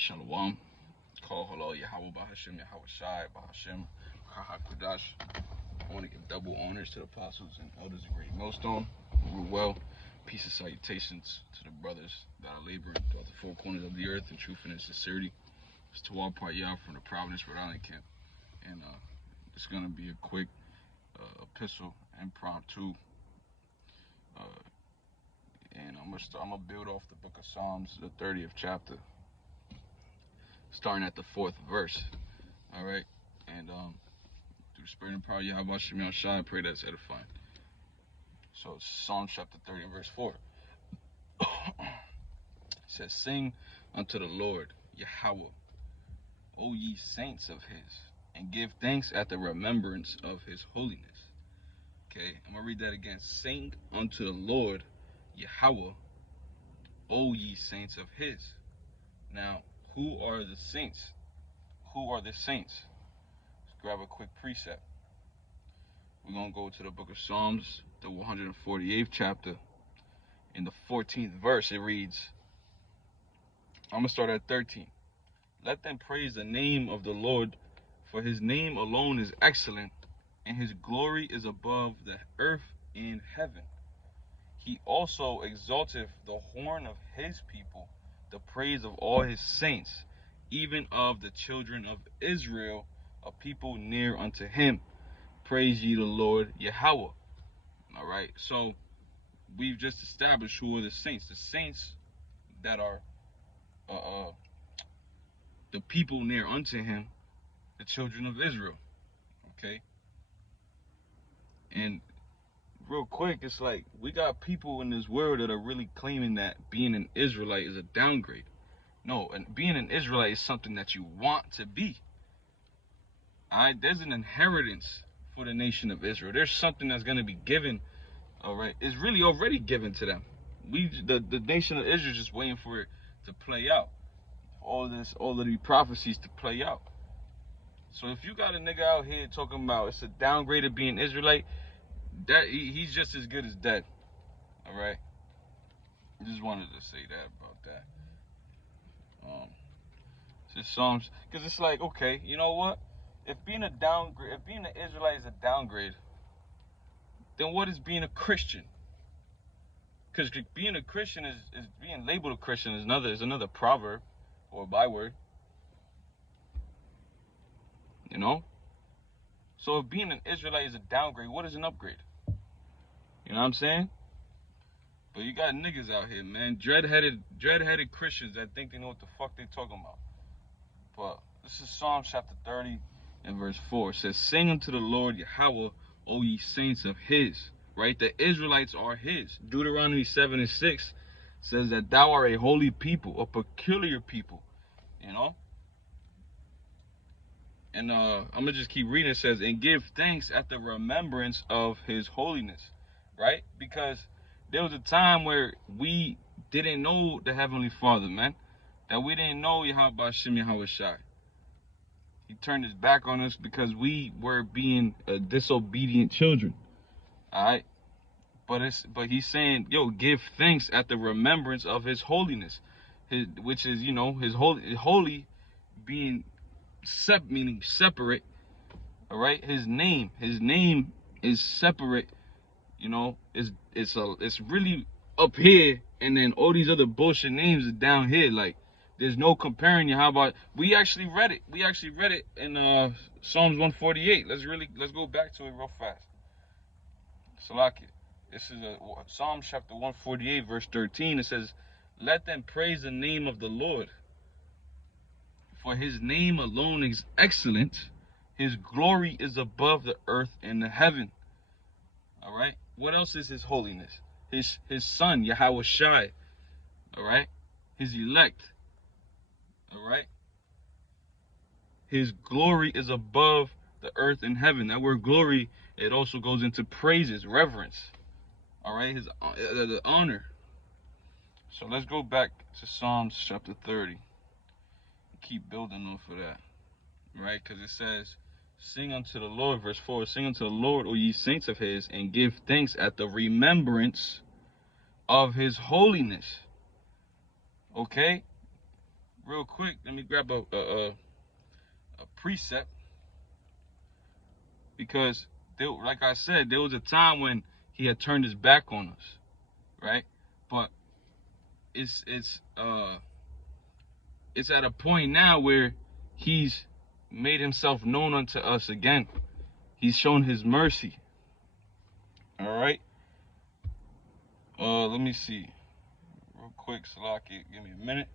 Shalom. Call hello Yahweh Bahashim, Yahweh Shai, Bahashim, Kaha Kudash. I want to give double honors to the apostles and elders of Great Millstone. We're well. Peace and salutations to the brothers that are laboring throughout the four corners of the earth in truth and in sincerity. It's to all part y'all from the Providence, Rhode Island camp. And it's going to be a quick epistle, impromptu. And I'm gonna build off the book of Psalms, the 30th chapter, starting at the 4th verse. All right, and through the spirit and power of Yahweh Shemel Shai, I pray that's edifying. So it's Psalms chapter 30 and verse 4. It says, "Sing unto the Lord Yahweh, O ye saints of His, and give thanks at the remembrance of His holiness." Okay, I'm gonna read that again. "Sing unto the Lord Yahweh, O ye saints of His." Now, who are the saints? Who are the saints? Let's grab a quick precept. We're going to go to the book of Psalms, the 148th chapter. In the 14th verse, it reads, I'm going to start at 13. "Let them praise the name of the Lord, for His name alone is excellent, and His glory is above the earth and heaven. He also exalteth the horn of His people, the praise of all His saints, even of the children of Israel, a people near unto Him. Praise ye the Lord Yahweh." All right, so we've just established who are the saints. The saints that are the people near unto Him, the children of Israel. Okay, and real quick, it's like we got people in this world that are really claiming that being an Israelite is a downgrade. No, and being an Israelite is something that you want to be. Alright, there's an inheritance for the nation of Israel. There's something that's going to be given. Alright, it's really already given to them. The nation of Israel is just waiting for it to play out. All of these prophecies to play out. So if you got a nigga out here talking about it's a downgrade of being Israelite, that he's just as good as dead. Alright, I just wanted to say that about that. It's Psalms, because it's like, okay, you know what? If being an Israelite is a downgrade, then what is being a Christian? Because being a Christian is being labeled a Christian is another proverb or byword. You know? So if being an Israelite is a downgrade, what is an upgrade? You know what I'm saying? But you got niggas out here, man, dread-headed Christians that think they know what the fuck they talking about. But this is Psalm chapter 30 and verse 4. It says, "Sing unto the Lord Yahweh, O ye saints of His." Right? The Israelites are His. Deuteronomy 7 and 6 says that thou art a holy people, a peculiar people. You know? And I'm going to just keep reading. It says, "And give thanks at the remembrance of His holiness." Right? Because there was a time where we didn't know the Heavenly Father, man. That we didn't know Yahweh Shem Yahweh Shai. He turned His back on us because we were being disobedient children. Alright? But He's saying, yo, give thanks at the remembrance of His holiness. Which is, you know, His holy being meaning separate. Alright? His name is separate. You know, it's really up here, and then all these other bullshit names are down here. Like, there's no comparing you. How about we actually read it? We actually read it in Psalms 148. Let's go back to it real fast. Salakia. This is Psalm chapter 148, verse 13. It says, "Let them praise the name of the Lord, for His name alone is excellent. His glory is above the earth and the heaven." All right. What else is His holiness? His Son Yahweh Shai. All right. His elect. All right. His glory is above the earth and heaven. That word glory, it also goes into praises, reverence. All right. The honor. So let's go back to Psalms chapter 30. Keep building off of that. Right. Because it says, "Sing unto the Lord," verse 4, "Sing unto the Lord, O ye saints of His, and give thanks at the remembrance of His holiness." Okay? real quick, let me grab a precept, because there, like I said, there was a time when he had turned his back on us, right? But it's at a point now where he's made himself known unto us again. He's shown his mercy. All right. Let me see real quick, Salaki. Give me a minute.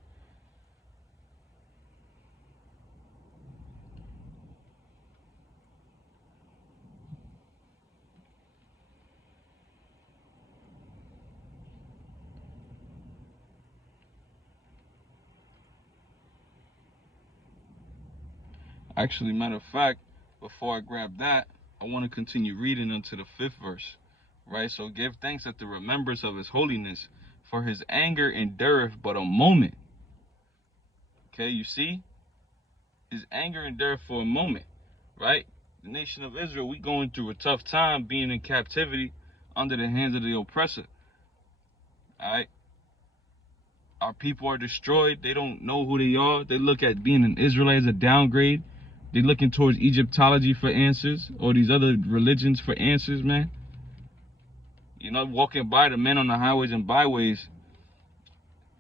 Actually, matter of fact, before I grab that, I want to continue reading unto the 5th verse, right? So give thanks at the remembrance of his holiness, for his anger endureth but a moment. Okay, you see? His anger endureth for a moment, right? The nation of Israel, we going through a tough time being in captivity under the hands of the oppressor. All right? Our people are destroyed. They don't know who they are. They look at being an Israelite as a downgrade. They're looking towards Egyptology for answers, or these other religions for answers, man. You know, walking by the men on the highways and byways,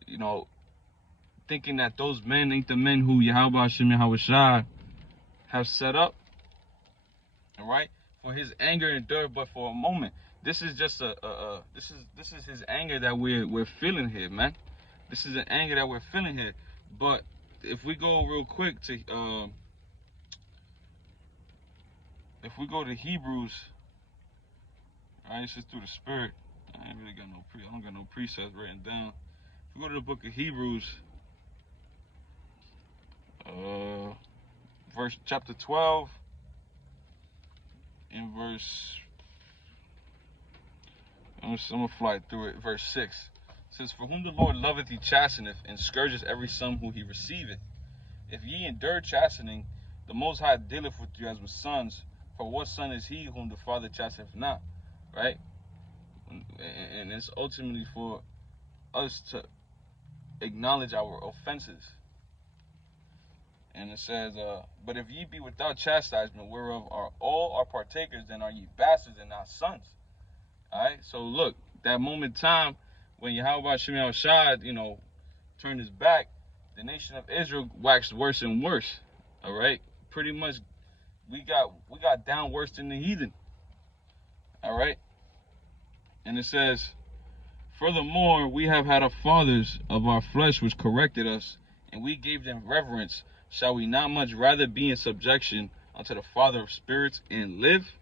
you know, thinking that those men ain't the men who Yahweh Hashem Yahweh have set up. All right? For his anger endured but for a moment. This is just this is his anger that we're feeling here, man. This is an anger that we're feeling here. But if we go real quick to if we go to Hebrews, all right, it's just through the Spirit. I ain't really got I don't got no precepts written down. If we go to the book of Hebrews, chapter 12, in verse, I'm gonna fly through it. Verse 6 says, "For whom the Lord loveth, he chasteneth, and scourgeth every son who he receiveth. If ye endure chastening, the Most High dealeth with you as with sons. For what son is he whom the Father chasteneth not?" Right? And it's ultimately for us to acknowledge our offenses. And it says, "But if ye be without chastisement, whereof are all are partakers, then are ye bastards and not sons." All right. So look, that moment in time when Yahweh Shemi Shad, turned his back, the nation of Israel waxed worse and worse. All right. Pretty much, we got down worse than the heathen. All right. And it says, "Furthermore, we have had fathers of our flesh which corrected us, and we gave them reverence. Shall we not much rather be in subjection unto the Father of spirits and live?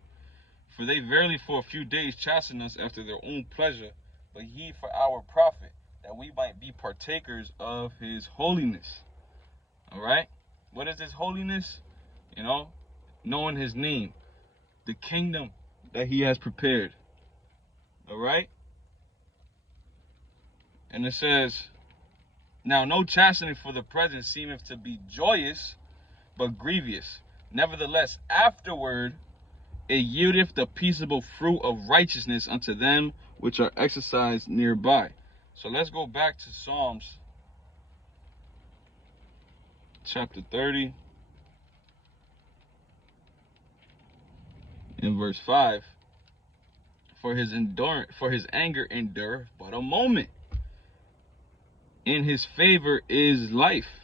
For they verily for a few days chasten us after their own pleasure, but ye for our profit, that we might be partakers of his holiness." All right? What is his holiness? Knowing his name, the kingdom that he has prepared. All right? And it says, "Now no chastening for the present seemeth to be joyous, but grievous. Nevertheless, afterward it yieldeth the peaceable fruit of righteousness unto them which are exercised nearby." So let's go back to Psalms chapter 30 in verse 5. For his anger endureth but a moment. In his favor is life.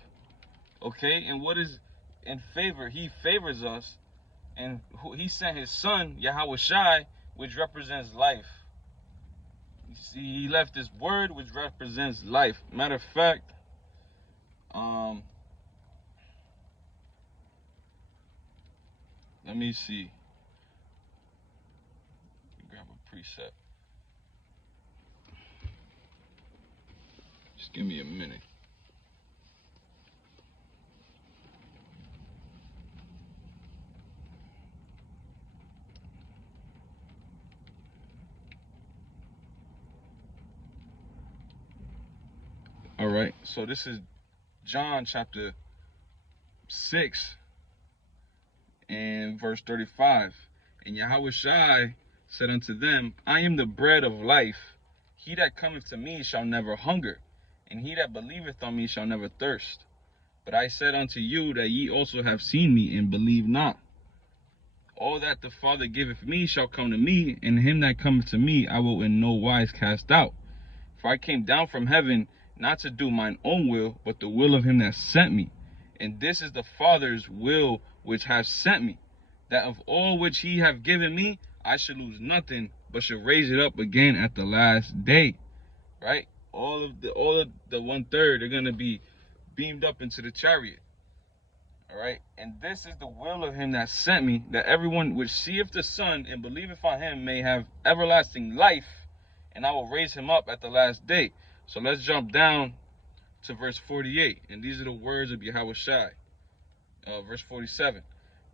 Okay, and what is in favor? He favors us, and he sent his son Yahweh Shai, which represents life. You see, he left this word which represents life. Matter of fact, let me see. Grab a precept. Just give me a minute. All right, so this is John chapter 6 and verse 35. "And Yahweh Shai said unto them, I am the bread of life. He that cometh to me shall never hunger, and he that believeth on me shall never thirst. But I said unto you that ye also have seen me, and believe not. All that the Father giveth me shall come to me, and him that cometh to me I will in no wise cast out. For I came down from heaven, not to do mine own will, but the will of him that sent me. And this is the Father's will which hath sent me, that of all which he hath given me, I should lose nothing, but should raise it up again at the last day. Right? All of the 1/3 are gonna be beamed up into the chariot. Alright? And this is the will of him that sent me, that everyone which seeth the Son and believeth on him may have everlasting life, and I will raise him up at the last day. So let's jump down to verse 48. And these are the words of Yahweh Shai. Verse 47.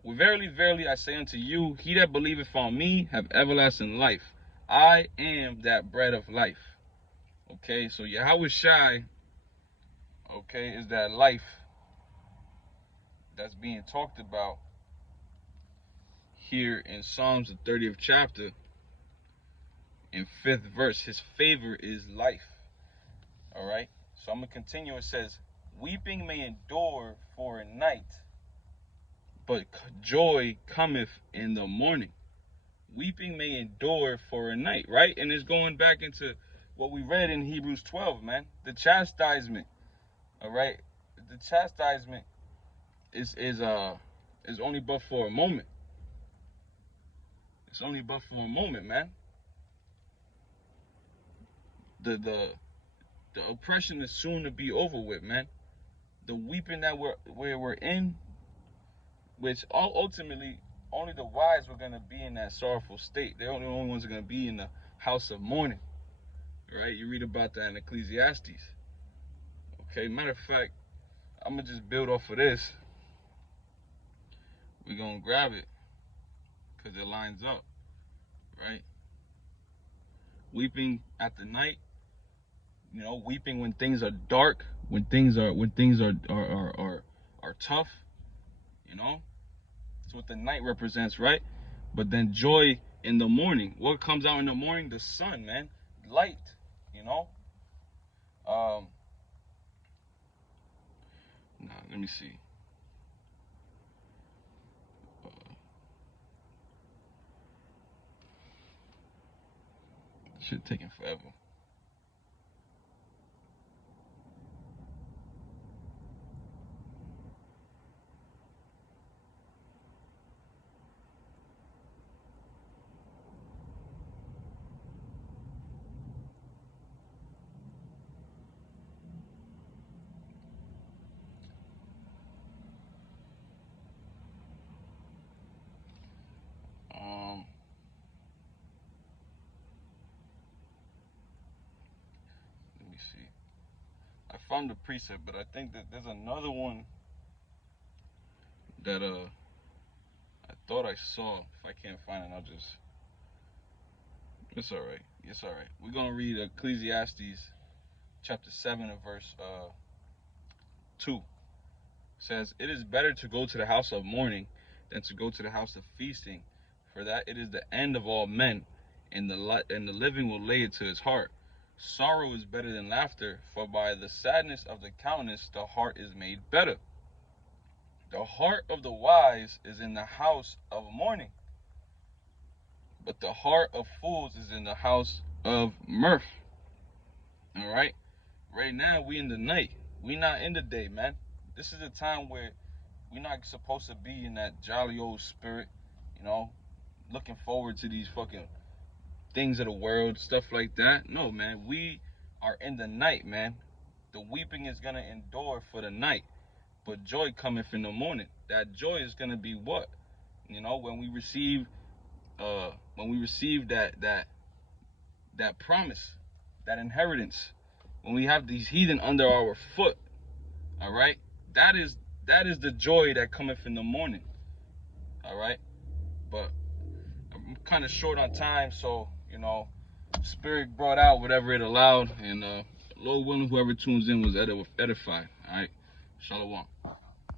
Well, verily, verily, I say unto you, he that believeth on me have everlasting life. I am that bread of life. Okay, so Yahweh Shai, okay, is that life that's being talked about here in Psalms, the 30th chapter, in 5th verse. His favor is life. All right, so I'm going to continue. It says, weeping may endure for a night, but joy cometh in the morning. Weeping may endure for a night, right? And it's going back into what we read in Hebrews 12, man. The chastisement, all right? The chastisement is only but for a moment. It's only but for a moment, man. The oppression is soon to be over with, man. The weeping that we're in, which ultimately only the wise were gonna be in that sorrowful state. They're the only ones who are gonna be in the house of mourning. Right? You read about that in Ecclesiastes. Okay, matter of fact, I'm gonna just build off of this. We're gonna grab it because it lines up, right? Weeping at the night, you know, weeping when things are dark, when things are tough, you know. That's what the night represents, right? But then joy in the morning. What comes out in the morning? The sun, man. Light, you know. Let me see. Shit taking forever. Let me see. I found the precept, but I think that there's another one that I thought I saw. If I can't find it, I'll just. It's all right. It's all right. We're gonna read Ecclesiastes chapter 7 and verse 2. It says, "It is better to go to the house of mourning than to go to the house of feasting, for that it is the end of all men, and the living will lay it to his heart. Sorrow is better than laughter, for by the sadness of the countenance the heart is made better. The heart of the wise is in the house of mourning, but the heart of fools is in the house of mirth." All right? Right now, we in the night. We not in the day, man. This is a time where we're not supposed to be in that jolly old spirit, you know, looking forward to these fucking things of the world, stuff like that. No, man, we are in the night, man. The weeping is gonna endure for the night, but joy cometh in the morning. That joy is gonna be what? You know, when we receive that promise, that inheritance, when we have these heathen under our foot, all right? That is the joy that cometh in the morning, all right? But I'm kind of short on time, so, you know, Spirit brought out whatever it allowed, and Lord willing, whoever tunes in was edified, all right? Shalom.